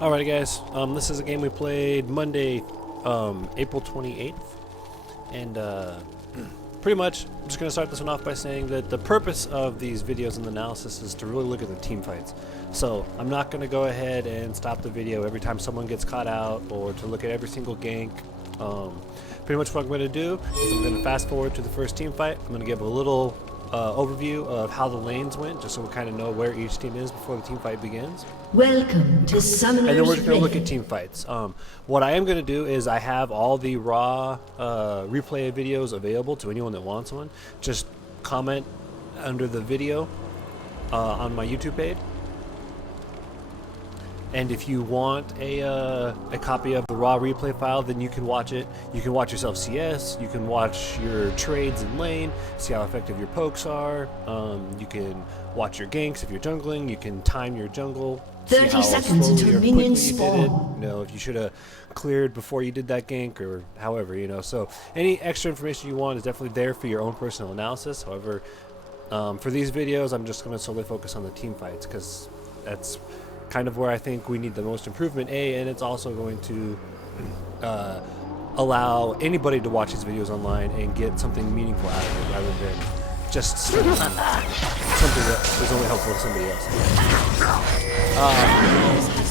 Alright guys, this is a game we played Monday, April 28th, and pretty much I'm just going to start this one off by saying that the purpose of these videos and the analysis is to really look at the team fights. So I'm not going to go ahead and stop the video every time someone gets caught out or to look at every single gank. Pretty much what I'm going to do is I'm going to fast forward to the first team fight. I'm going to give a little overview of how the lanes went, just so we kind of know where each team is before the team fight begins. Welcome to Summoner's And then we're just going to look Rift. at team fights. What I am going to do is I have all the raw replay videos available to anyone that wants one. Just comment under the video on my YouTube page. And if you want a copy of the raw replay file, then you can watch it. You can watch yourself CS, you can watch your trades in lane, see how effective your pokes are. You can watch your ganks if you're jungling, you can time your jungle. 30 see how seconds slowly until or minions quickly you did it. spawn. You know, if you should have cleared before you did that gank or however, you know. So any extra information you want is definitely there for your own personal analysis. However, for these videos, I'm just going to solely focus on the team fights because that's kind of where I think we need the most improvement, and it's also going to allow anybody to watch these videos online and get something meaningful out of it rather than just something that is only helpful to somebody else.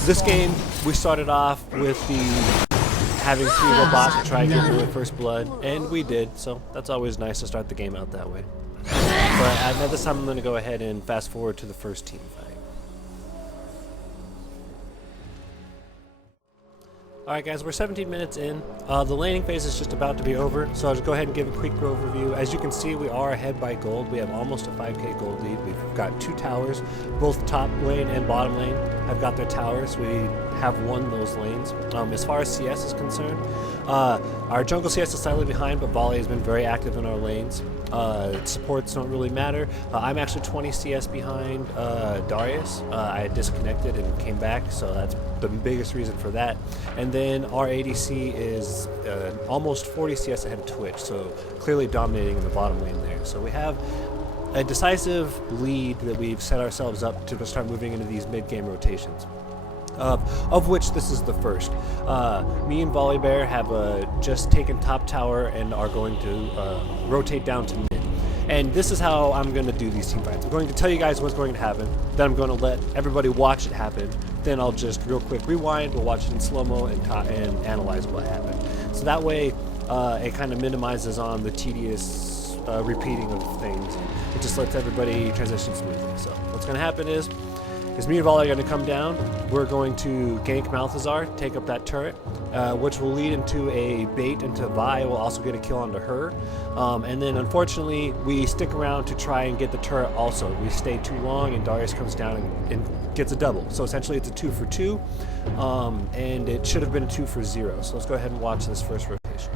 This game, we started off with the having 3 robots to try and get away first blood, and we did, so that's always nice to start the game out that way. But at this time I'm going to go ahead and fast forward to the first team fight. Alright guys, we're 17 minutes in. The laning phase is just about to be over, so I'll just go ahead and give a quick overview. As you can see, we are ahead by gold. We have almost a 5k gold lead. We've got 2 towers. Both top lane and bottom lane have got their towers. We have won those lanes. As far as CS is concerned, our jungle CS is slightly behind, but Volley has been very active in our lanes. Supports don't really matter. I'm actually 20 CS behind Darius. I had disconnected and came back, so that's the biggest reason for that. And then our ADC is almost 40 CS ahead of Twitch, so clearly dominating in the bottom lane there. So we have a decisive lead that we've set ourselves up to start moving into these mid-game rotations. Of which this is the first. Me and Volleybear have just taken top tower and are going to rotate down to mid. And this is how I'm going to do these team fights. I'm going to tell you guys what's going to happen, then I'm going to let everybody watch it happen, then I'll just real quick rewind, we'll watch it in slow-mo and analyze what happened. So that way it kind of minimizes on the tedious repeating of things. It just lets everybody transition smoothly. So what's going to happen is me and Volley are going to come down. We're going to gank Malthazar, take up that turret, which will lead into a bait into Vi. We'll also get a kill onto her. And then unfortunately, we stick around to try and get the turret also. We stay too long and Darius comes down and gets a double. So essentially it's a 2 for 2, and it should have been a 2 for 0. So let's go ahead and watch this first rotation.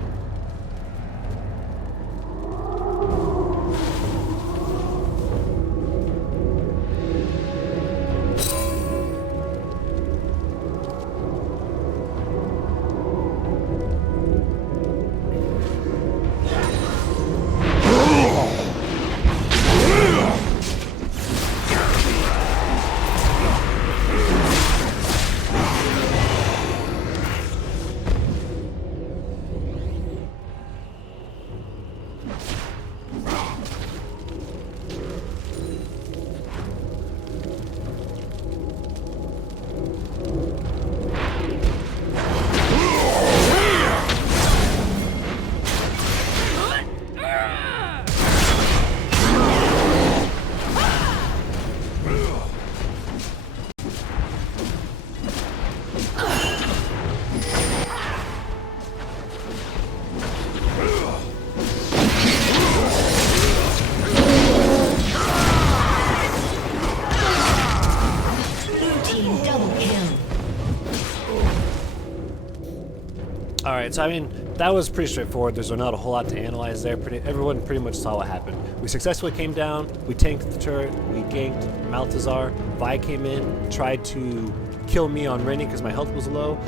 Alright, so I mean, that was pretty straightforward. There's not a whole lot to analyze there. Everyone pretty much saw what happened. We successfully came down, we tanked the turret, we ganked Malthazar. Vi came in, tried to kill me on Rennie because my health was low.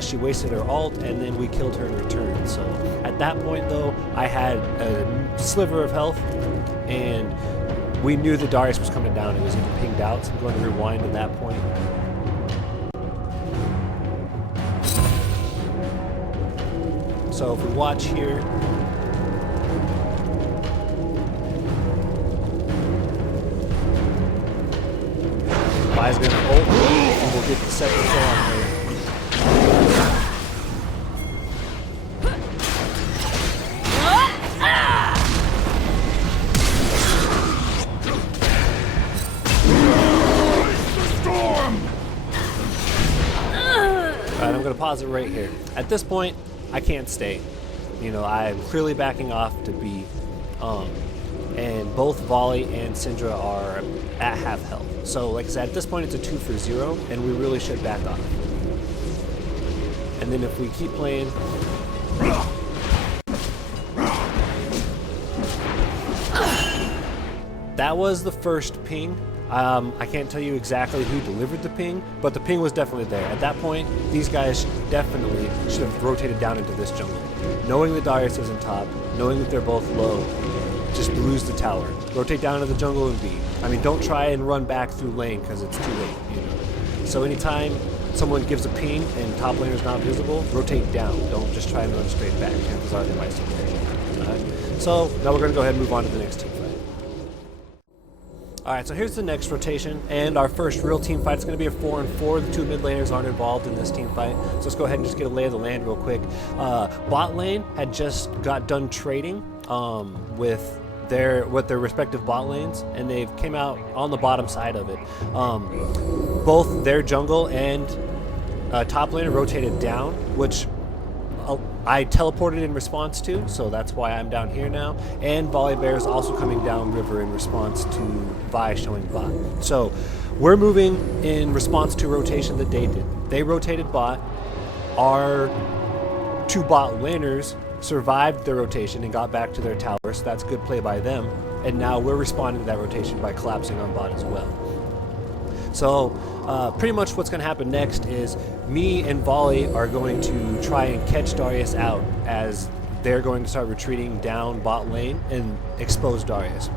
She wasted her ult, and then we killed her in return. So at that point, though, I had a sliver of health, and we knew that Darius was coming down. It was getting pinged out, so I'm going to rewind at that point. So if we watch here, Vi's going to ult, and we'll get the second kill on her. Alright, I'm going to pause it right here. At this point, I can't stay. You know, I'm clearly backing off to B. And both Volley and Syndra are at half health. So, like I said, at this point it's a 2 for 0, and we really should back off. And then if we keep playing... That was the first ping. I can't tell you exactly who delivered the ping, but the ping was definitely there. At that point, these guys definitely should have rotated down into this jungle. Knowing that Darius is in top, knowing that they're both low, just lose the tower. Rotate down into the jungle and B. I mean, don't try and run back through lane because it's too late, you know. So anytime someone gives a ping and top laner's not visible, rotate down. Don't just try and run straight back. Chances are they might still catch you. Alright? So now we're going to go ahead and move on to the next team fight. Alright, so here's the next rotation, and our first real team fight is going to be a 4-on-4. The two mid laners aren't involved in this team fight, so let's go ahead and just get a lay of the land real quick. Bot lane had just got done trading with their respective bot lanes, and they came out on the bottom side of it. Both their jungle and top laner rotated down, which I teleported in response to, so that's why I'm down here now. And Volibear is also coming down river in response to Vi showing bot. So we're moving in response to rotation that they did. They rotated bot. Our two bot laners survived their rotation and got back to their tower, so that's good play by them. And now we're responding to that rotation by collapsing on bot as well. So pretty much what's going to happen next is me and Volley are going to try and catch Darius out as they're going to start retreating down bot lane and expose Darius.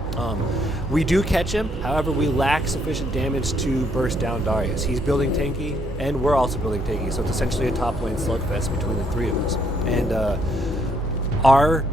We do catch him, however we lack sufficient damage to burst down Darius. He's building tanky and we're also building tanky, so it's essentially a top lane slugfest between the three of us. And our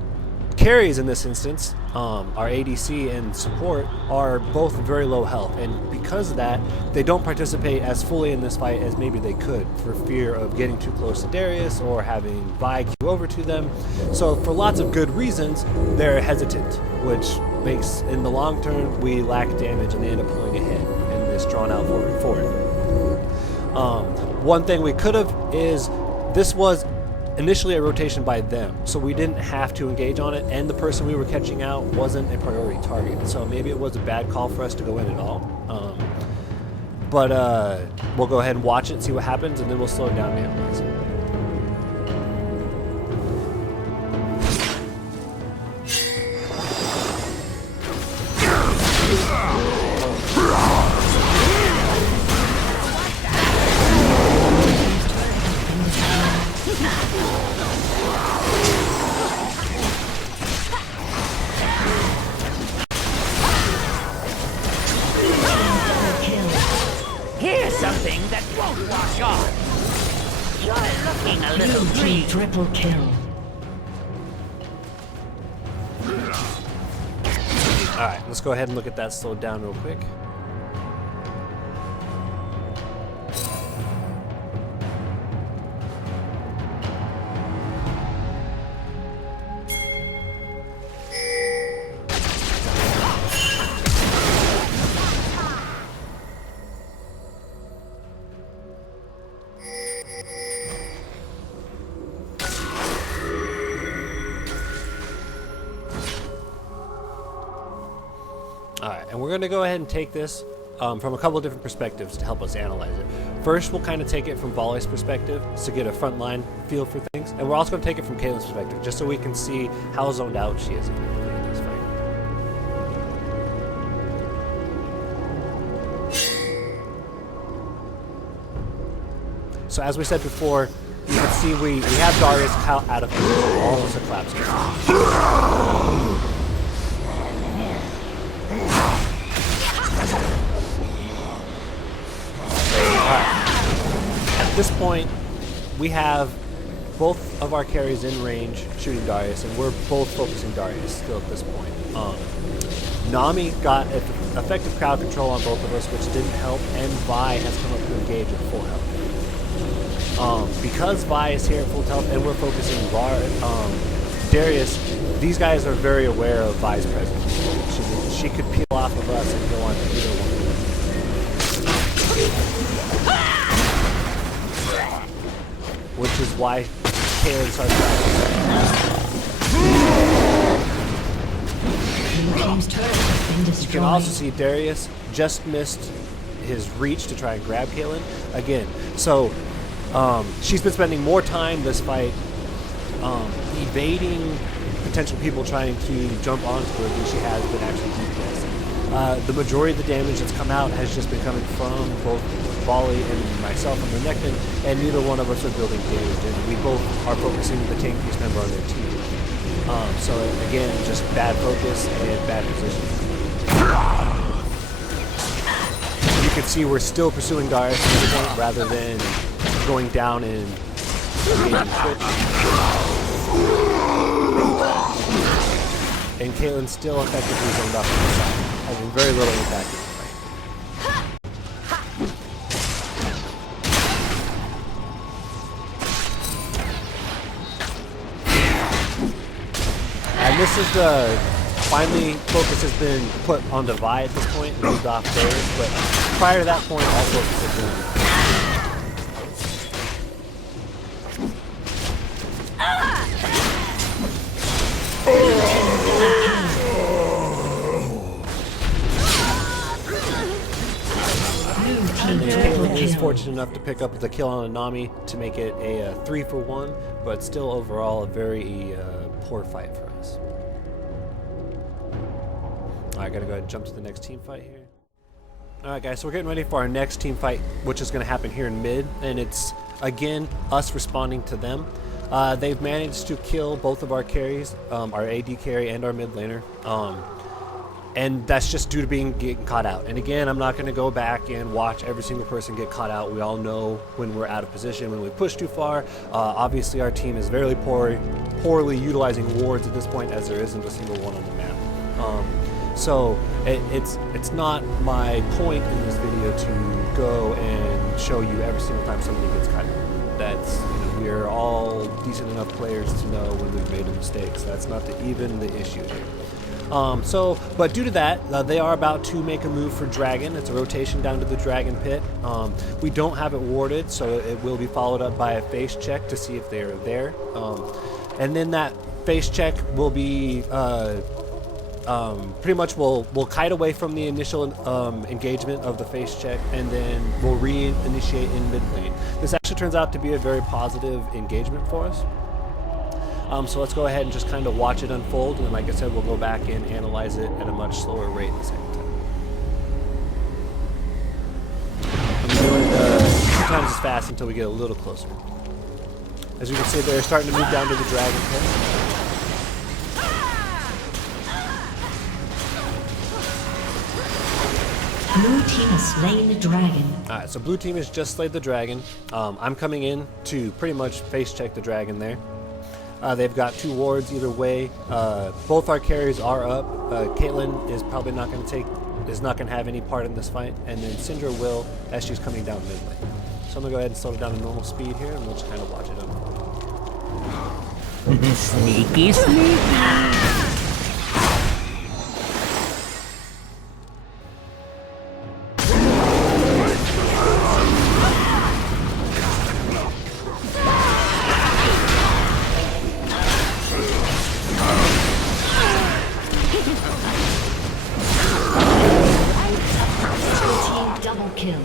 carries in this instance, our ADC and support, are both very low health, and because of that, they don't participate as fully in this fight as maybe they could for fear of getting too close to Darius or having Vi queue over to them. So for lots of good reasons, they're hesitant, which makes, in the long term, we lack damage and they end up pulling ahead in this drawn-out 4v4. One thing we could have is, this was initially a rotation by them, so we didn't have to engage on it, and the person we were catching out wasn't a priority target, so maybe it was a bad call for us to go in at all. But we'll go ahead and watch it, see what happens, and then we'll slow it down and analyze it. Here's something that won't wash off. You're looking a little Blue team green. triple kill. Alright, let's go ahead and look at that slowed down real quick. Alright, and we're going to go ahead and take this from a couple of different perspectives to help us analyze it. First, we'll kind of take it from Volley's perspective to get a frontline feel for things, and we're also going to take it from Caitlyn's perspective, just so we can see how zoned out she is in this fight. So as we said before, you can see we have Darius out of control, all of us are collapsing. At this point, we have both of our carries in range shooting Darius, and we're both focusing Darius still at this point. Nami got effective crowd control on both of us, which didn't help, and Vi has come up to engage at full health. Because Vi is here at full health and we're focusing Darius, these guys are very aware of Vi's presence. She could peel off of us and go on to either one. Which is why Caitlyn starts driving. You can also see Darius just missed his reach to try and grab Caitlyn again. So she's been spending more time this fight evading potential people trying to jump onto her than she has been actually DPSing. The majority of the damage that's come out has just been coming from both Volley and myself on the Renekton, and neither one of us are building damage, and we both are focusing the tank piece member on their team. So again, just bad focus and bad position. You can see we're still pursuing Darius at this point rather than going down and engaging Twitch. And Caitlyn's still effectively zoned up on the side, having very little impact in the fight. And this is finally focus has been put on Vi at this point and moved off Darius, but prior to that point all focus has been Caitlyn is fortunate enough to pick up the kill on Nami to make it a 3-for-1, but still overall a very poor fight for us. Alright, gotta go ahead and jump to the next team fight here. Alright guys, so we're getting ready for our next team fight, which is going to happen here in mid, and it's again us responding to them. They've managed to kill both of our carries, our AD carry and our mid laner. And that's just due to getting caught out. And again, I'm not going to go back and watch every single person get caught out. We all know when we're out of position, when we push too far. Obviously, our team is very poorly utilizing wards at this point, as there isn't a single one on the map. So it's not my point in this video to go and show you every single time somebody gets caught out. That's, we're all decent enough players to know when we've made mistakes. That's not even the issue here. But due to that, they are about to make a move for Dragon. It's a rotation down to the Dragon Pit. We don't have it warded, so it will be followed up by a face check to see if they are there. And then that face check will be pretty much we'll kite away from the initial engagement of the face check, and then we'll re-initiate in mid lane. This actually turns out to be a very positive engagement for us. So let's go ahead and just kind of watch it unfold, and then like I said, we'll go back and analyze it at a much slower rate the second time. I'm doing it 2 times as fast until we get a little closer. As you can see, they're starting to move down to the Dragon Pit. Blue team has slain the dragon. Alright, so blue team has just slayed the dragon. I'm coming in to pretty much face check the dragon there. They've got 2 wards either way. Both our carries are up. Caitlyn is probably not going to have any part in this fight, and then Syndra will as she's coming down mid lane. So I'm going to go ahead and slow it down to normal speed here, and we'll just kind of watch it unfold. Sneaky, sneaky. Double kill.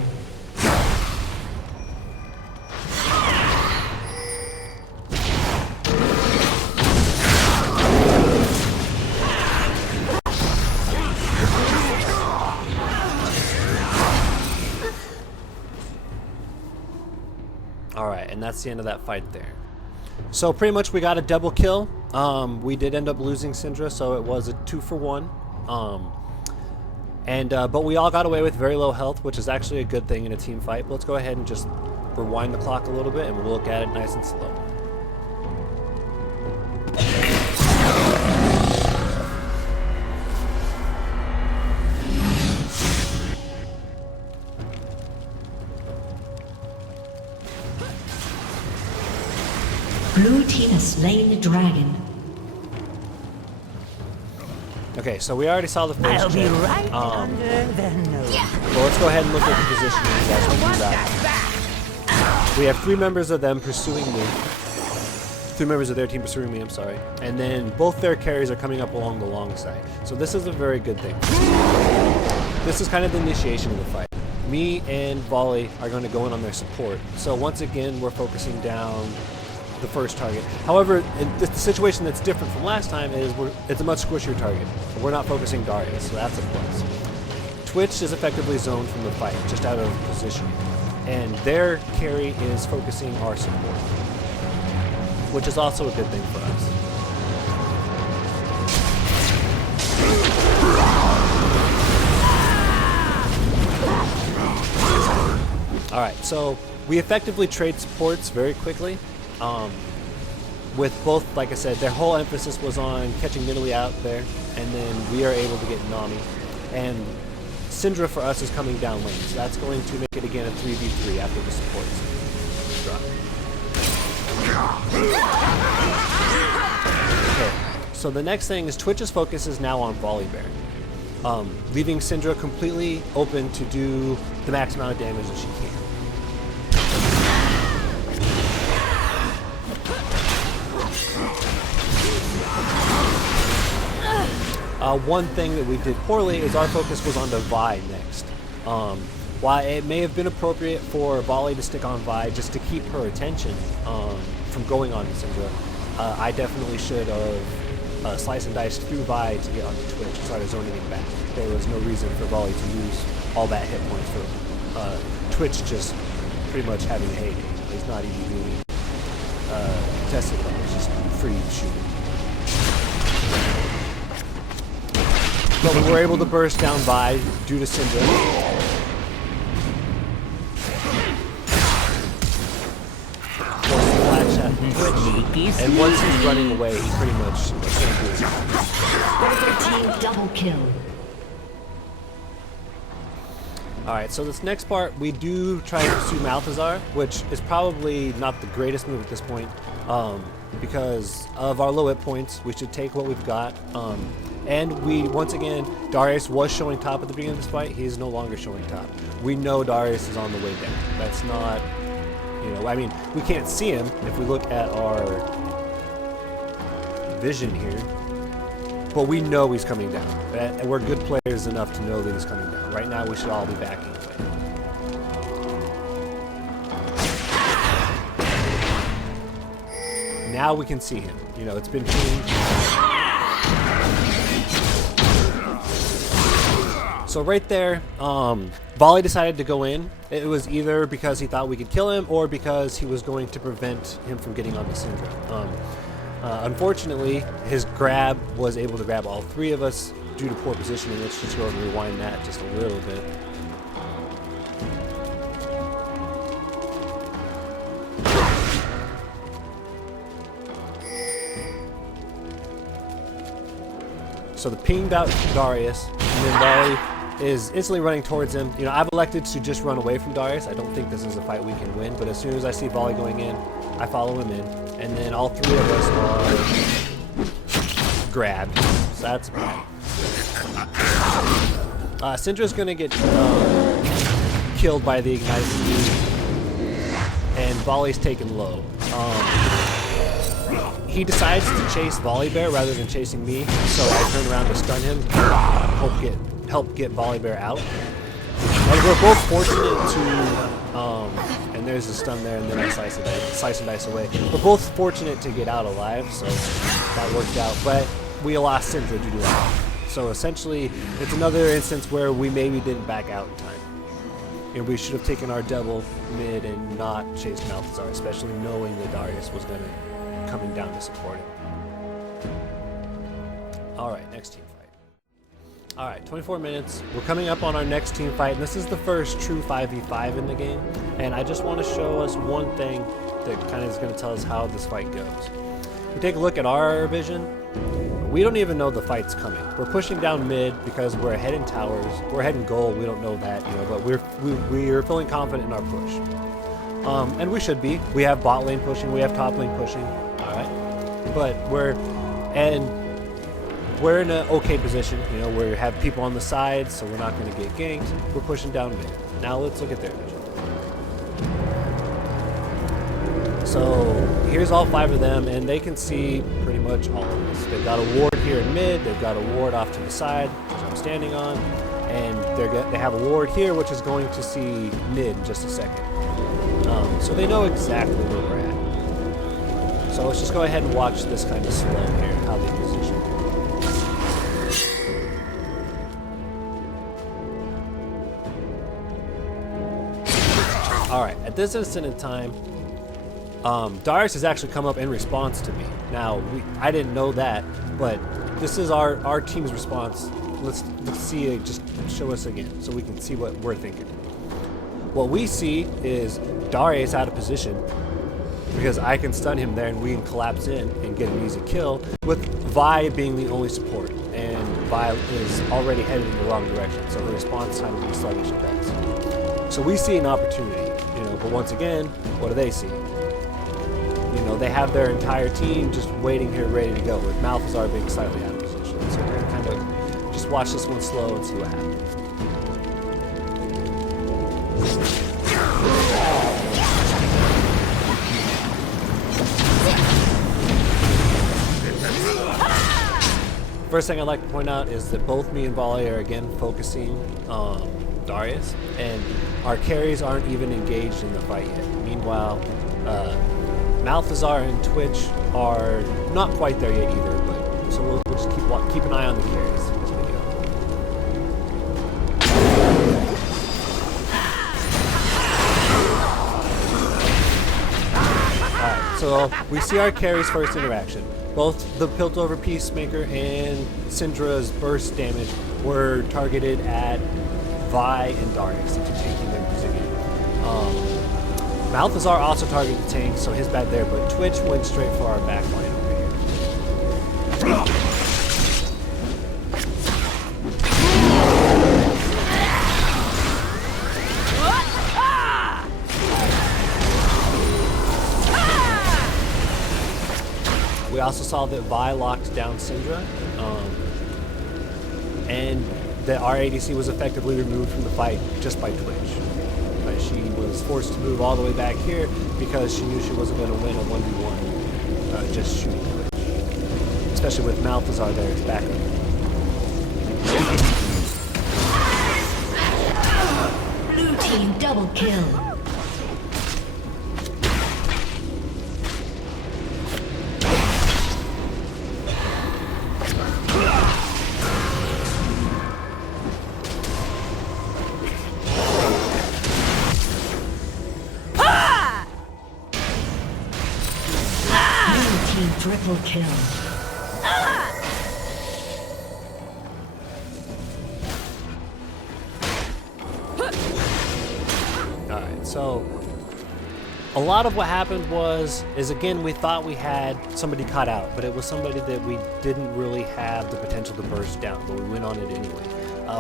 Alright, and that's the end of that fight there. So pretty much we got a double kill. We did end up losing Syndra, so it was a 2-for-1. But we all got away with very low health, which is actually a good thing in a team fight. But let's go ahead and just rewind the clock a little bit, and we'll look at it nice and slow. Blue team has slain the dragon. Okay, so we already saw the first I'll be gen. right under the nose. Well, let's go ahead and look at the positioning as we do that. We have 3 members of them pursuing me. 3 members of their team pursuing me, I'm sorry. And then both their carries are coming up along the long side. So this is a very good thing. This is kind of the initiation of the fight. Me and Volley are going to go in on their support. So once again, we're focusing down the first target. However, the situation that's different from last time is it's a much squishier target. We're not focusing Darius, so that's a plus. Twitch is effectively zoned from the fight, just out of position. And their carry is focusing our support, which is also a good thing for us. Alright, so we effectively trade supports very quickly. With both, like I said, their whole emphasis was on catching Nidalee out there, and then we are able to get Nami. And Syndra for us is coming down lane, so that's going to make it again a 3v3 after the supports drop. Okay, so the next thing is Twitch's focus is now on Volibear, leaving Syndra completely open to do the max amount of damage that she can. One thing that we did poorly is our focus was on the Vi next. While it may have been appropriate for Volley to stick on Vi just to keep her attention from going on to Syndra, I definitely should have sliced and diced through Vi to get onto Twitch and started zoning it back. There was no reason for Volley to lose all that hit points for Twitch just pretty much having a heyday. He's not even doing tested level, it's just free shooting. But we were able to burst down Vi due to Syndra. And once he's running away, he pretty much can't do it. Team double kill. Alright, so this next part, we do try to pursue Malthazar, which is probably not the greatest move at this point, because of our low hit points. We should take what we've got. And once again, Darius was showing top at the beginning of this fight. He is no longer showing top. We know Darius is on the way down. That's not, I mean, we can't see him if we look at our vision here, but we know he's coming down. And we're good players enough to know that he's coming down. Right now, we should all be backing away. Now we can see him. It's been changed. So right there, Volley decided to go in. It was either because he thought we could kill him or because he was going to prevent him from getting onto Syndra. Unfortunately, his grab was able to grab all 3 of us due to poor positioning. Let's just go and rewind that just a little bit. So the pinged out Darius, and then Volley is instantly running towards him. I've elected to just run away from Darius. I don't think this is a fight we can win, but as soon as I see Volley going in, I follow him in, and then all 3 of us are grabbed. So that's bad. Syndra's gonna get killed by the Ignite, and Volley's taken low. He decides to chase Volibear rather than chasing me, so I turn around to stun him and help get Volibear out. And we're both fortunate to, and there's a stun there, and then I slice and dice away. We're both fortunate to get out alive, so that worked out. But we lost Syndra due to that. So essentially, it's another instance where we maybe didn't back out in time. And we should have taken our double mid and not chased Malthazar, especially knowing that Darius was coming down to support him. Alright, next team fight. Alright, 24 minutes. We're coming up on our next team fight, and this is the first true 5v5 in the game. And I just want to show us one thing that kind of is going to tell us how this fight goes. We take a look at our vision. We don't even know the fight's coming. We're pushing down mid because we're ahead in towers. We're ahead in gold. We don't know that, but we're feeling confident in our push. And we should be. We have bot lane pushing, we have top lane pushing. Alright. But we're in an okay position. You know, we have people on the sides, so we're not going to get ganked. We're pushing down mid. Now let's look at their vision. So here's all 5 of them, and they can see pretty much all of us. They've got a ward here in mid, they've got a ward off to the side, which I'm standing on, and they have a ward here, which is going to see mid in just a second. So they know exactly where we're at. So let's just go ahead and watch this kind of slow here, how they position. Alright, at this instant in time, Darius has actually come up in response to me. Now, I didn't know that, but this is our team's response. Let's see it, just show us again so we can see what we're thinking. What we see is Darius out of position because I can stun him there and we can collapse in and get an easy kill, with Vi being the only support, and Vi is already headed in the wrong direction, so her response time will be sluggish at best. So we see an opportunity, you know, but once again, what do they see? You know, they have their entire team just waiting here ready to go, with Malphazar being slightly out of position. So we're gonna kind of just watch this one slow and see what happens. First thing I'd like to point out is that both me and Volley are again focusing on Darius, and our carries aren't even engaged in the fight yet. Meanwhile, Malphazar and Twitch are not quite there yet either, but so we'll just keep an eye on the carries in this video. Alright, so we see our carries' first interaction. Both the Piltover Peacemaker and Syndra's burst damage were targeted at Vi and Darius into taking their position. Malphazar also targeted the tank, so his bad there, but Twitch went straight for our backline over here. We also saw that Vi locked down Syndra, and that our ADC was effectively removed from the fight just by Twitch. She was forced to move all the way back here because she knew she wasn't going to win a 1v1 just shooting Twitch. Especially with Malphazar there as backup. Blue team double kill. Triple kill. Alright, so a lot of what happened is again, we thought we had somebody caught out, but it was somebody that we didn't really have the potential to burst down, but we went on it anyway.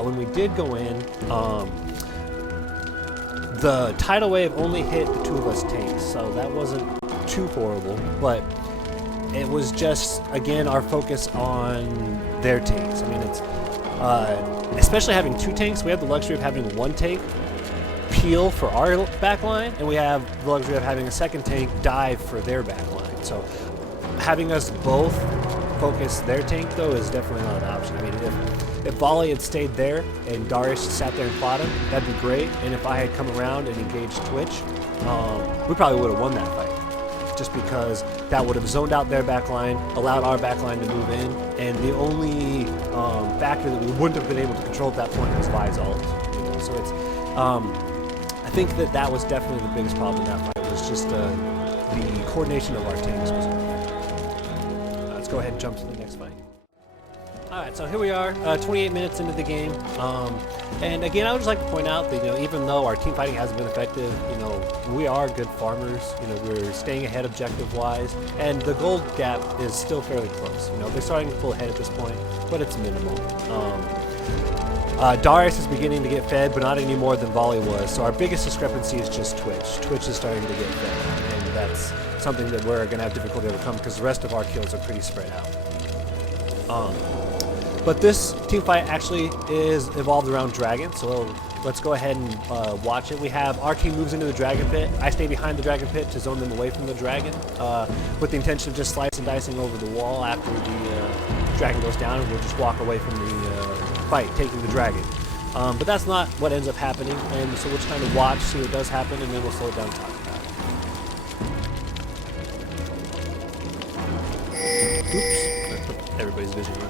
When we did go in, the tidal wave only hit the 2 of us tanks, so that wasn't too horrible, but it was just, again, our focus on their tanks. I mean, it's especially having 2 tanks, we have the luxury of having 1 tank peel for our backline, and we have the luxury of having a 2nd tank dive for their backline. So having us both focus their tank, though, is definitely not an option. I mean, if Volley had stayed there and Darius sat there and fought him, that'd be great. And if I had come around and engaged Twitch, we probably would have won that fight. Just because that would have zoned out their backline, allowed our backline to move in, and the only factor that we wouldn't have been able to control at that point was Vi's ult. You know? So it's, I think that was definitely the biggest problem in that fight, was just the coordination of our tanks. Let's go ahead and jump to the next fight. Alright, so here we are, 28 minutes into the game, and again, I would just like to point out that, you know, even though our team fighting hasn't been effective, you know, we are good farmers. You know, we're staying ahead objective-wise, and the gold gap is still fairly close. You know, they're starting to pull ahead at this point, but it's minimal. Darius is beginning to get fed, but not any more than Volley was. So our biggest discrepancy is just Twitch. Twitch is starting to get fed, and that's something that we're going to have difficulty overcome because the rest of our kills are pretty spread out. But this team fight actually is evolved around Dragon, so let's go ahead and watch it. We have our team moves into the Dragon Pit. I stay behind the Dragon Pit to zone them away from the Dragon with the intention of just slicing and dicing over the wall after the Dragon goes down, and we'll just walk away from the fight, taking the Dragon. But that's not what ends up happening, and so we'll just kind of watch, see what does happen, and then we'll slow it down and talk about it. Oops. I put everybody's vision on.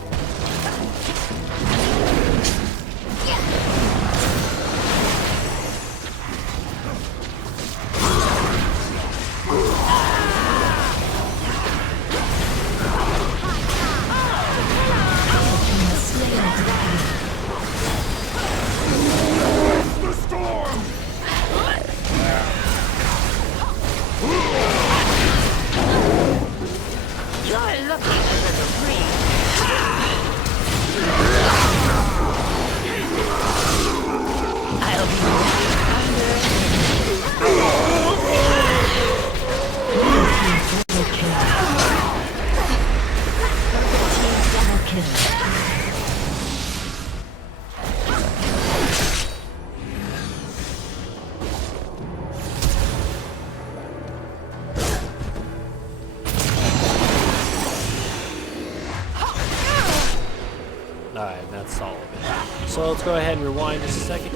Alright, that's solid. So let's go ahead and rewind just a second.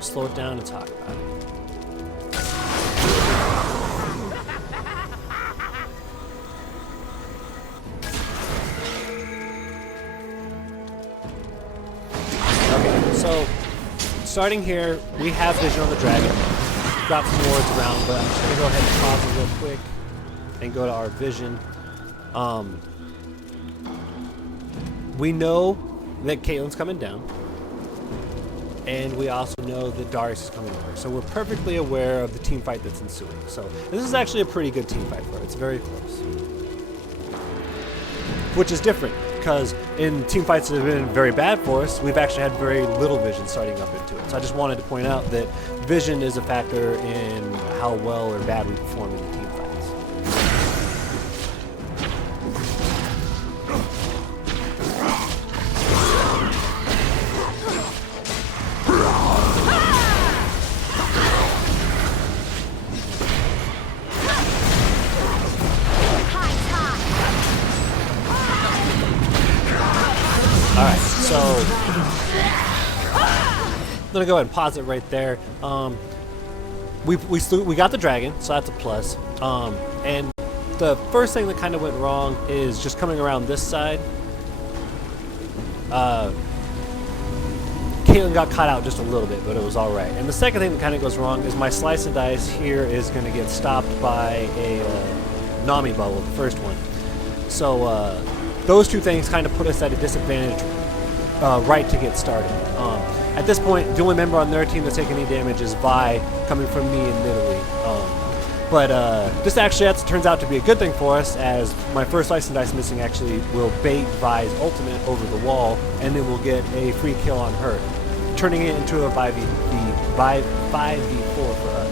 Slow it down and talk about it. Okay, so starting here, we have vision on the Dragon. Got some wards around, but I'm just going to go ahead and pause it real quick and go to our vision. We know that Caitlyn's coming down, and we also know that Darius is coming over. So we're perfectly aware of the team fight that's ensuing. So this is actually a pretty good team fight for it. It's very close. Which is different, because in team fights that have been very bad for us, we've actually had very little vision starting up into it. So I just wanted to point out that vision is a factor in how well or bad we perform in the team fights. Alright, so I'm gonna go ahead and pause it right there. We got the Dragon, so that's a plus. And the first thing that kind of went wrong is just coming around this side. Caitlyn got caught out just a little bit, but it was alright. And the second thing that kind of goes wrong is my slice and dice here is going to get stopped by a Nami bubble, the first one. So those two things kind of put us at a disadvantage right to get started. At this point, the only member on their team that's taking any damage is Vi, coming from me in Italy. But this actually turns out to be a good thing for us, as my first slice and dice missing actually will bait Vi's ultimate over the wall, and then we'll get a free kill on her, turning it into a 5v4 for us.